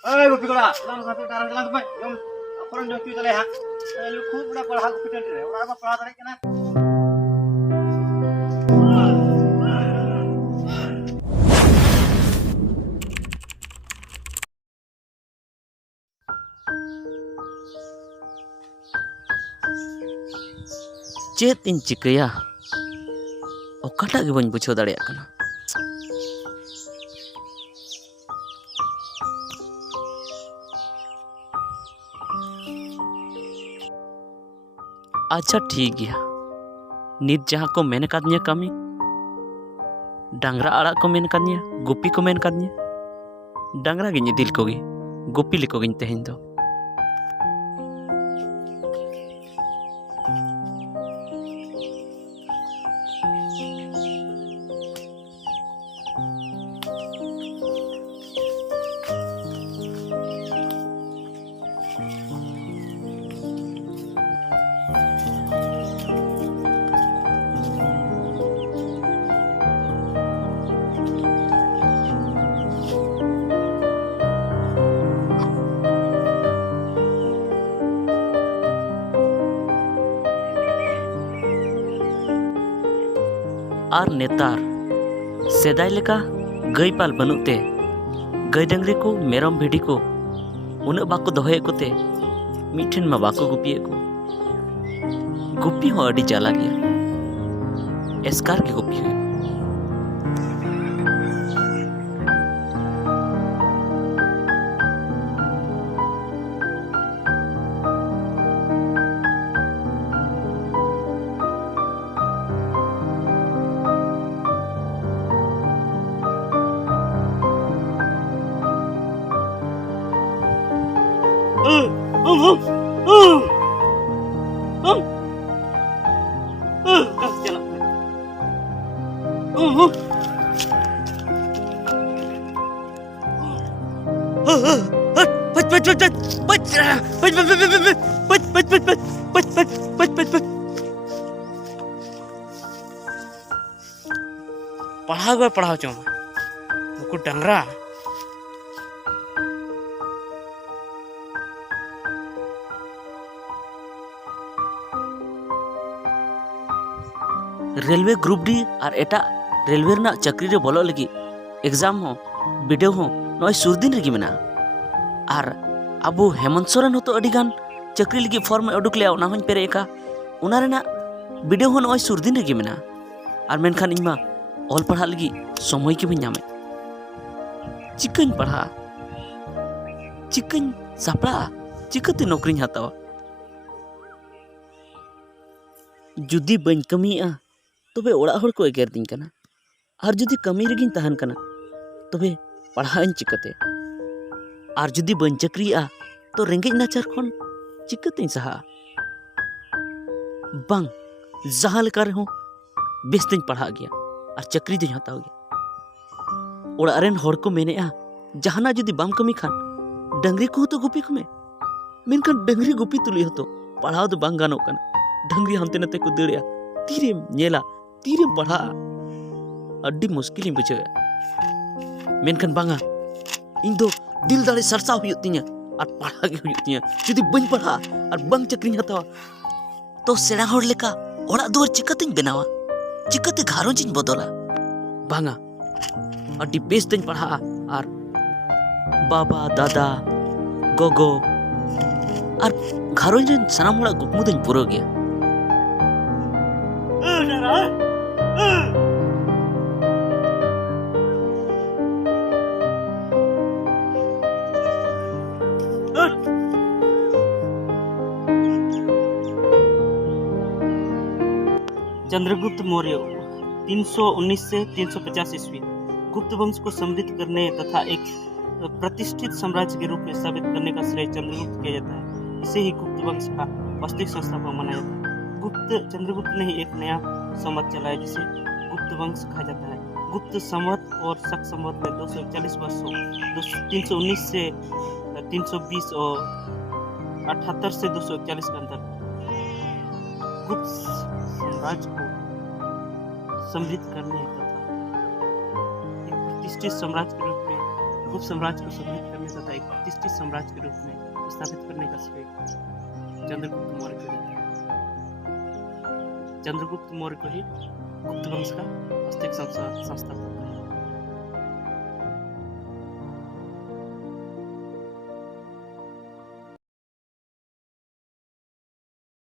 Ơi, kopi kola, lang satu darah lang tu, yang apa yang cuci tadi ha? Lu खूब बड़ा पढ़ा कोpi tadi, orang apa पढ़ा tadi kena? चेत इन चिकया ओकाटा गे बन बुझाव दाड़े कना। अच्छा ठीक गया नित जहाँ को मेन कादनिया कमी डांगरा आड़ा को मेन कादनिया गुपी को मेन कादनिया डांगरा गिन दिल को गुपी लिको गिन तेहन दो और नेतार सेदाय लेका गई पाल बनुते गई डंगरी को मेरम भिडी को उन बाको दोहे कोते मिठन मा बाको गुपिए को गुपी हो अड़ी जाला गया एस्कार के गुपी हुई पढ़ाओ चो नुकु डांगरा रेलवे ग्रुप डी और एटा रेलवे ना चक्री रे बोलो लगी एग्जाम हो वीडियो हो नय सुरदिन रे मेना और अबो हेमंत सोरेन हो तो अडिगान चक्री लगी फॉर्म उडुक ले ओना हन पेरे का ओना रेना वीडियो हो नय सुरदिन रे मेना और मेनखान इमा ऑल पढ़ा लगी समय के भी नामे चिकन पढ़ा चिकन सापड़ा चिकते नौकरी हतावा जुदी बन कमिया तबे ओड़ा हर को एगेर दिन कना और जुदी कमी रेगिन तहन कना तबे पढ़ाइन चिकते और जुदी बन चक्रिया तो रेंगेज नाचार खन चिकते सहा बंग जहां लेका रहो बेस दिन पढ़ा गया और चक्री दिन हताव गया ओड़ा रेन हर को मेनेआ जहाना जुदी बाम कमी खान डंगरी को तो गुपी को मेनखान डंगरी गुपी तुली हतो पढ़ाव तो बांग गानो कना डंगरी हंते नते को दड़िया तीरे नेला तीरे पढ़ा अड्डी मुश्किल बुझे मेनखान बांगा इन दो दिल दाड़े सरसा हुई तिया और पढ़ा के हुई तिया जुदी बन पढ़ा और बंग चक्री हतावा तो सेड़ा हर लेका ओड़ा दुआर चिकतिन बनावा चिकते घारोंजिन बदला बांगा अड्डी बेस दिन पढ़ा और बाबा दादा गोगो और घारोंजिन सनाम होड़ा गुपमु दिन पूरा गया चंद्रगुप्त मौर्य 319 से 350 ईस्वी गुप्त वंश को समृद्ध करने तथा एक प्रतिष्ठित साम्राज्य के रूप में स्थापित करने का श्रेय चंद्रगुप्त किया जाता है। इसे ही गुप्त वंश का वास्तविक संस्थापक माना जाता है। चंद्रगुप्त ने ही एक नया संवत चलाया जिसे गुप्त वंश कहा जाता है। गुप्त संवत और शक संवत में 241 वर्षों 319 से 320 और 78 से 241 का अंतर। गुप्त साम्राज्य को समृद्ध करने तथा एक प्रतिष्ठित साम्राज्य के रूप में गुप्त साम्राज्य को समृद्ध करने तथा एक प्रतिष्ठित साम्राज्य के रूप में स्थापित करने का श्रेय चंद्रगुप्त मौर्य को जाता है। चंद्रगुप्त मौर्य को ही गुप्त वंश का वास्तविक संस्थापक